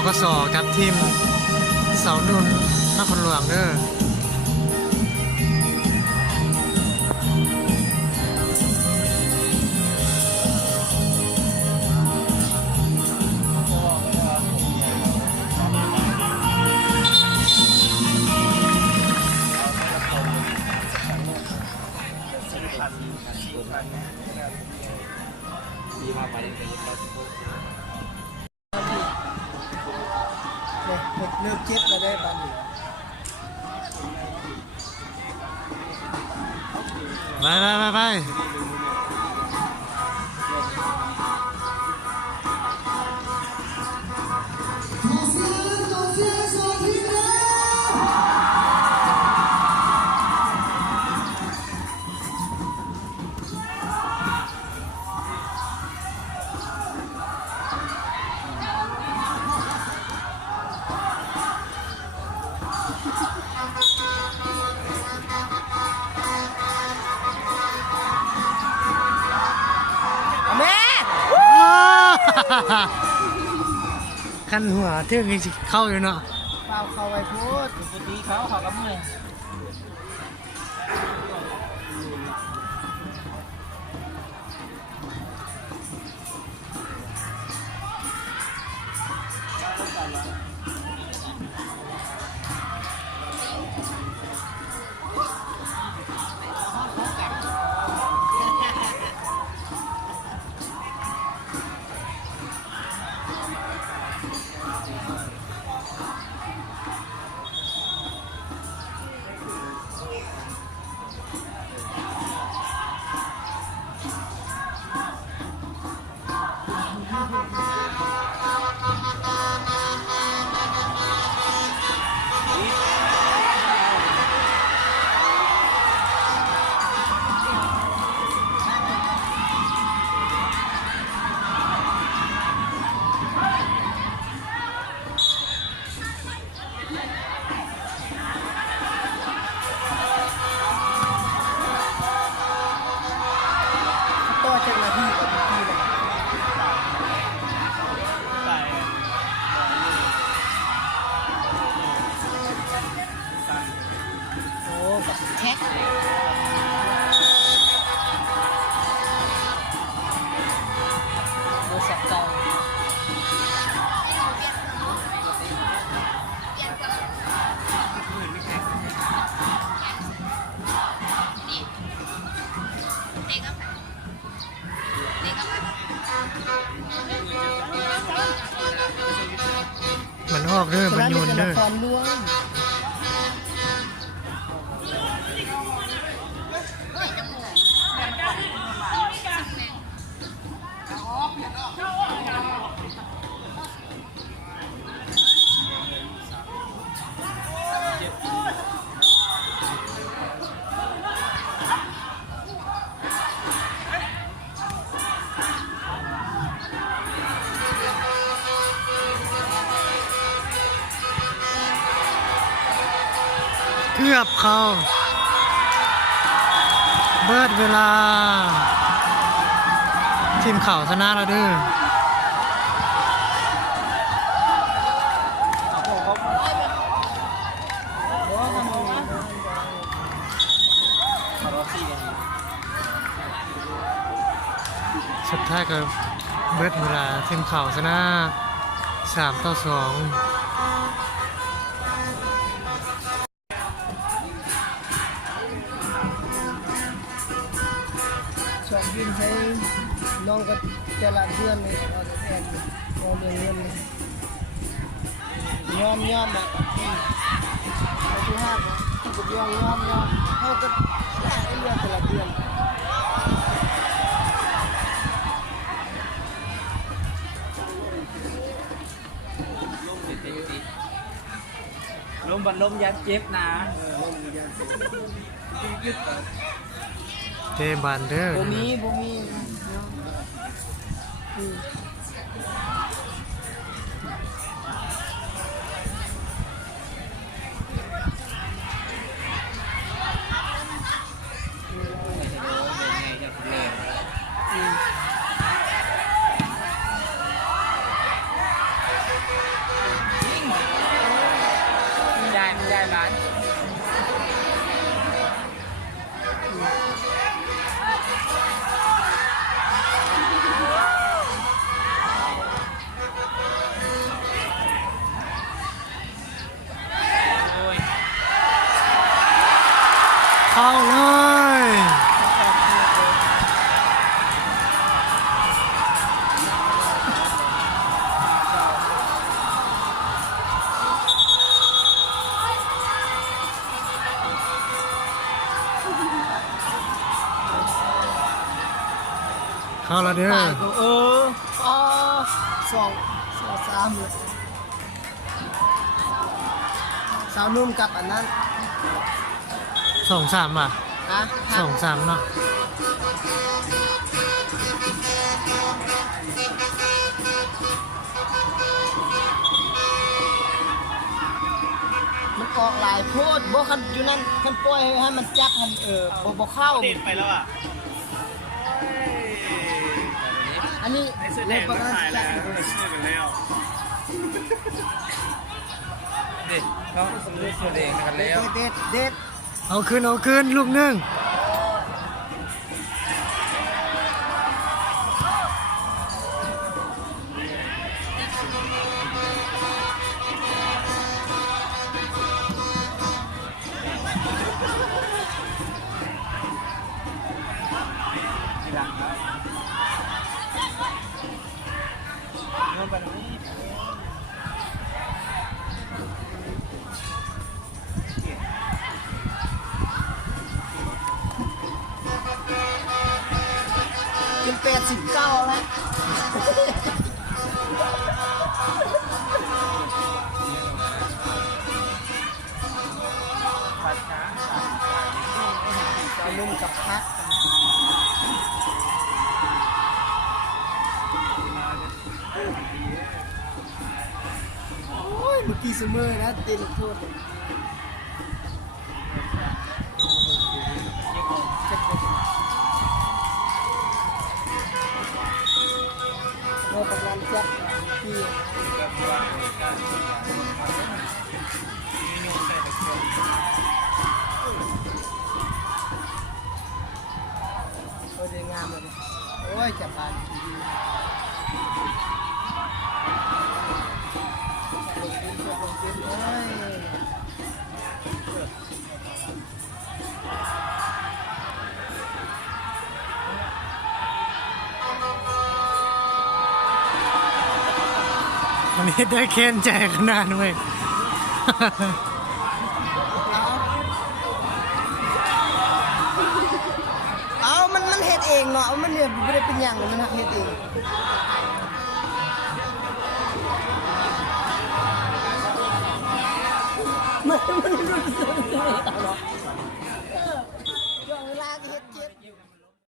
กสกับทีมเสานุ่นนครหลวงเด้อเลิกเจ็บก็ได้บ้านอยู่ไปขั้นหัวเท่งจริงเข้าอยู่เนาะเปล่าเข้าไปพูดปกติเขากับมือต่อจากนาทีกับนาทีเลยโอ้กับแท็กโดยสับเก่ามันออกเด้อมันโยนเด้อเกือบเข้าเบิดเวลาทีมข่าวชนะแล้วเด้อสุดท้ายก็เบิดเวลาทีมข่าวชนะ3-2ชอบยินให้น้องก็จะละเดือนเลยเราจะแทนเราเดือนเงินเลยยอมอ่ะเอาที่ห้าที่บุกยอมเขาก็ได้เรื่องแต่ละเดือนลมบันลมยันเจ็บนะ เทบันเด้อบ่มี เข้าแล้วเด้อ ตายก็อ๋อสองสามเลยสาวนุ่มกับอันนั้น 2-3อ่ะ ฮะ 2-3เนาะ มันออกหลายโพดบ่คันอยู่นั่นคันปล่อยให้มันจับมันบ่เข้า เด็ดไปแล้วอ่ะ อันนี้ ไอ้เสื้อแด เลย ง ป ก็ ระกัน ถ่าย จั แล้ บ วเสื้อกันแล้วเด็ดเขาเสื้อแดงกันแล้ว เด็ด เอาขึ้นลูกหนึงเป็น89แล้วเป็นนุ่มกับพักโอ้ยเมื่อกี้เสมอนะเต้นโทษเราประกันจับที่ดีงามเลยโอ้ยจับบานดีลงดินโอ้ย อันนี้ได้เค้นใจขนาดเว้ย เอามันเฮ็ดเองเนาะมันเนี่ยไม่ได้เป็นอย่างมันเฮ็ดเองมันรู้สึก